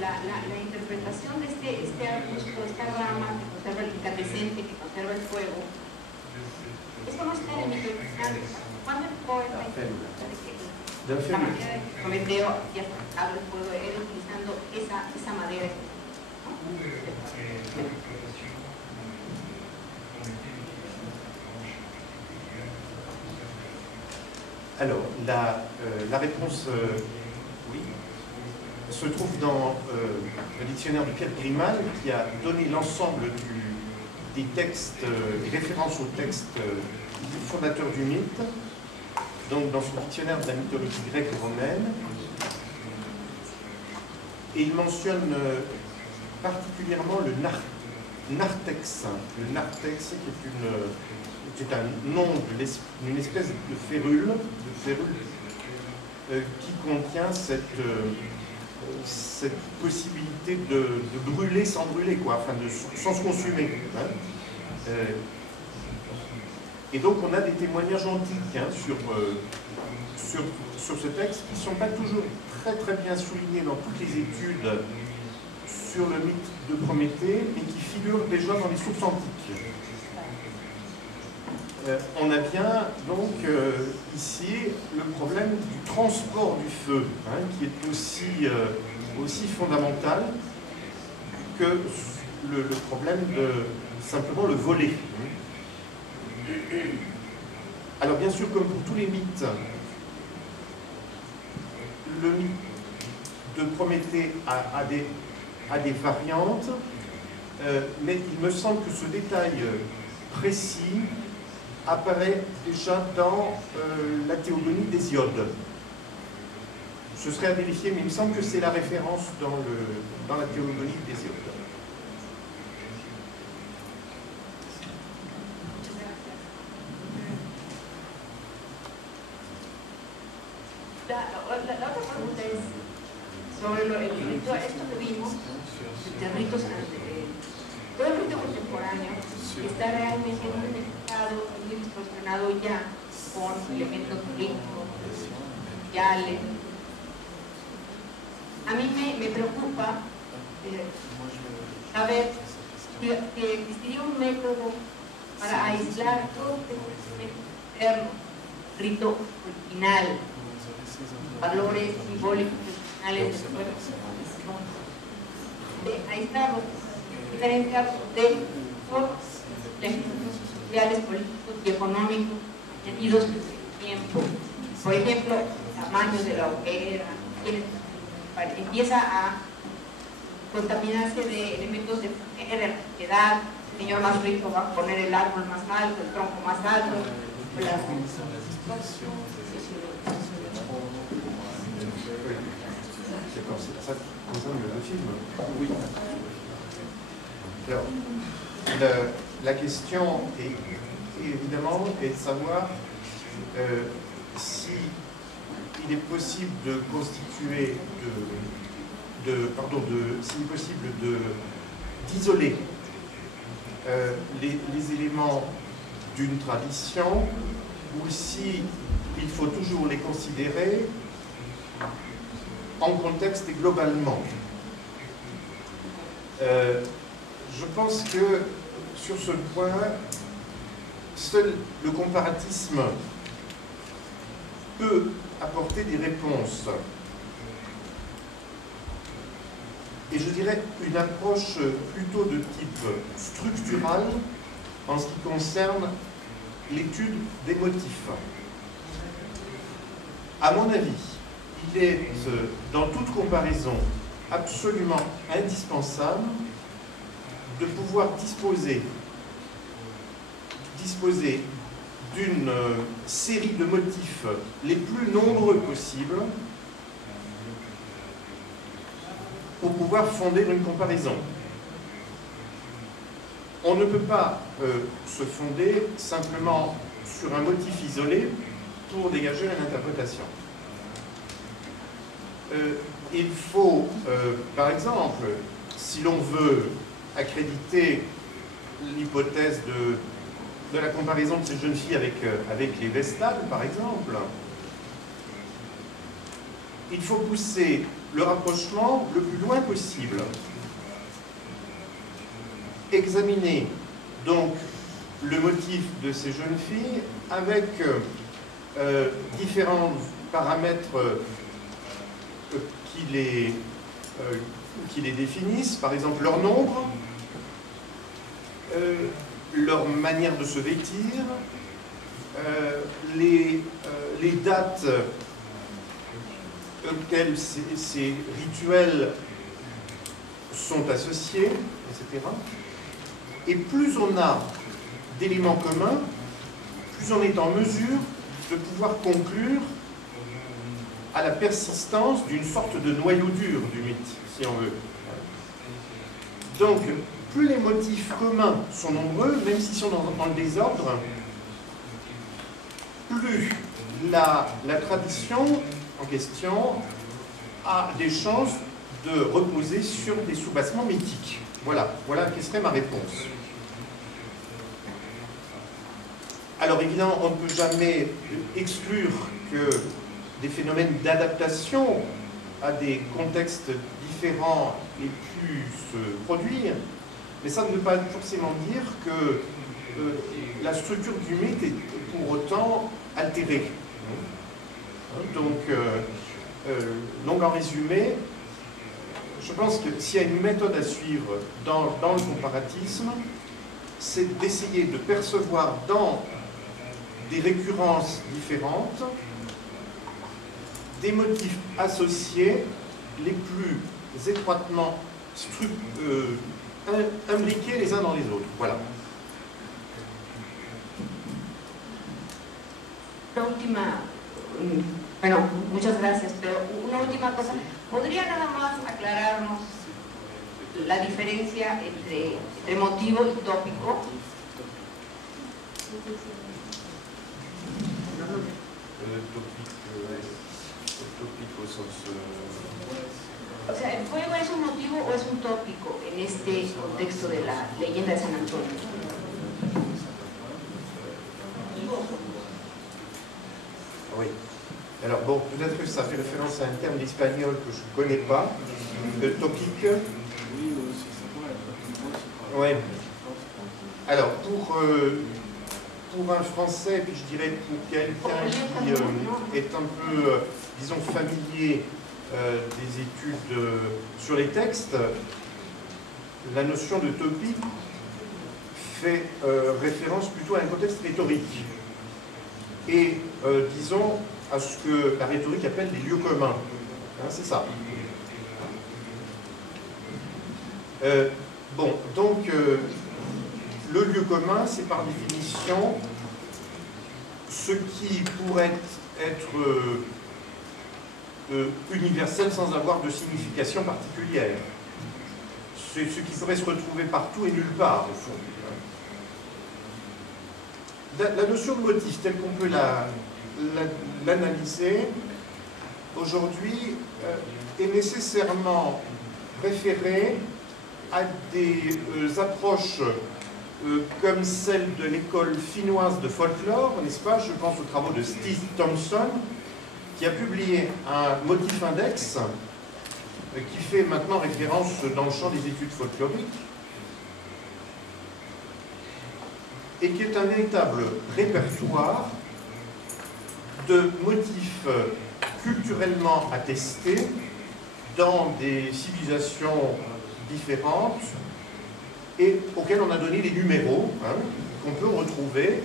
la interpretación de este arbusto, esta rama que conserva el incandescente, que conserva el fuego, eso no está en el mito original. Cuando el poeta la manera de que Prometeo ya habla el fuego, él utilizando esa madera, ¿no? Alors, la réponse, oui, se trouve dans le dictionnaire de Pierre Grimal, qui a donné l'ensemble des textes, des références aux textes fondateurs du mythe, donc dans son dictionnaire de la mythologie grecque et romaine. Et il mentionne particulièrement le narthex. Le narthex, qui est un nom d'une espèce de férule, qui contient cette possibilité de brûler sans brûler, quoi, enfin sans se consumer. Hein. Et donc on a des témoignages antiques hein, sur ce texte qui ne sont pas toujours très bien soulignés dans toutes les études sur le mythe de Prométhée, mais qui figurent déjà dans les sources antiques. On a bien donc ici le problème du transport du feu, hein, qui est aussi fondamental que le problème de simplement le voler. Alors bien sûr, comme pour tous les mythes, le mythe de Prométhée a des variantes, mais il me semble que ce détail précis apparaît déjà dans la théogonie d'Hésiode. Ce serait à vérifier, mais il me semble que c'est la référence dans la théogonie d'Hésiode. La otra pregunta es sobre esto que vimos, de ritos, todo el rito contemporáneo está realmente muy mezclado, muy distorsionado ya con elementos rítmicos, sociales. A mí me preocupa saber que existiría un método para aislar todo este conocimiento externo, rito original, valores simbólicos originales del cuerpo, de aislarlos, diferenciarlos de por legislaciones sociales, políticos y económicos añadidos en el tiempo. Por ejemplo, el tamaño de la hoguera, empieza a contaminarse de elementos de edad. El señor más rico va a poner el árbol más alto, el tronco más alto. Ça concerne le film. Oui. Alors, la question est évidemment de savoir si il est possible de constituer, s'il est possible d'isoler les éléments d'une tradition, ou si il faut toujours les considérer en contexte et globalement. Je pense que sur ce point, seul le comparatisme peut apporter des réponses. Et je dirais une approche plutôt de type structural en ce qui concerne l'étude des motifs. À mon avis, il est dans toute comparaison absolument indispensable de pouvoir disposer d'une série de motifs les plus nombreux possibles pour pouvoir fonder une comparaison. On ne peut pas se fonder simplement sur un motif isolé pour dégager une interprétation. Il faut, par exemple, si l'on veut accréditer l'hypothèse de la comparaison de cette jeune fille avec les Vestales, par exemple, il faut pousser le rapprochement le plus loin possible. Examiner donc le motif de ces jeunes filles avec différents paramètres qui les définissent, par exemple leur nombre, leur manière de se vêtir, les dates auxquelles ces rituels sont associés, etc. Et plus on a d'éléments communs, plus on est en mesure de pouvoir conclure à la persistance d'une sorte de noyau dur du mythe, si on veut. Donc, plus les motifs communs sont nombreux, même s'ils sont dans le désordre, plus la tradition en question a des chances de reposer sur des soubassements mythiques. Voilà quelle serait ma réponse. Alors évidemment, on ne peut jamais exclure que des phénomènes d'adaptation à des contextes différents aient pu se produire, mais ça ne veut pas forcément dire que la structure du mythe est pour autant altérée. Donc en résumé, je pense que s'il y a une méthode à suivre dans le comparatisme, c'est d'essayer de percevoir dans des récurrences différentes des motifs associés les plus étroitement imbriqués les uns dans les autres. Voilà. Una última, bueno, muchas gracias, pero una última cosa. ¿Podría nada más aclararnos la diferencia entre motivo y tópico? Tópico au sens... O sea, ¿el fuego es un motivo o es un tópico en este contexto de la leyenda de San Antonio? Oui. Alors bon, peut-être que ça fait référence à un terme d'espagnol que je ne connais pas, topique. Oui. Alors, pour un Français, et puis je dirais pour quelqu'un qui est un peu, disons, familier des études sur les textes, la notion de topique fait référence plutôt à un contexte rhétorique. Et, disons, à ce que la rhétorique appelle des lieux communs. Hein, c'est ça. Bon, donc, le lieu commun, c'est par définition ce qui pourrait être universel sans avoir de signification particulière. C'est ce qui pourrait se retrouver partout et nulle part, au fond. La notion de motif, telle qu'on peut l'analyser, aujourd'hui, est nécessairement référée à des approches comme celle de l'école finnoise de folklore, n'est-ce pas? Je pense aux travaux de Steve Thompson, qui a publié un motif index qui fait maintenant référence dans le champ des études folkloriques et qui est un véritable répertoire de motifs culturellement attestés dans des civilisations différentes et auxquels on a donné des numéros, hein, qu'on peut retrouver,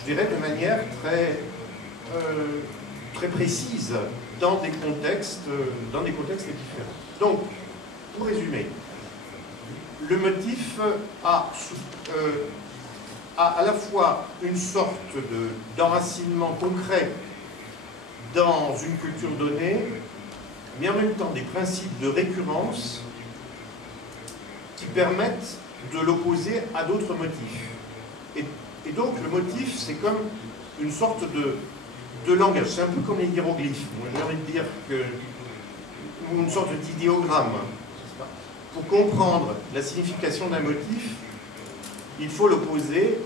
je dirais, de manière très précise dans des contextes différents. Donc, pour résumer, le motif a à la fois une sorte d'enracinement concret dans une culture donnée, mais en même temps des principes de récurrence qui permettent de l'opposer à d'autres motifs. Et donc le motif, c'est comme une sorte de langage, c'est un peu comme les hiéroglyphes, j'ai envie de dire que, ou une sorte d'idéogramme. Pour comprendre la signification d'un motif, il faut l'opposer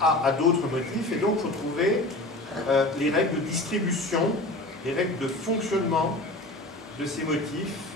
à d'autres motifs, et donc il faut trouver les règles de distribution, les règles de fonctionnement de ces motifs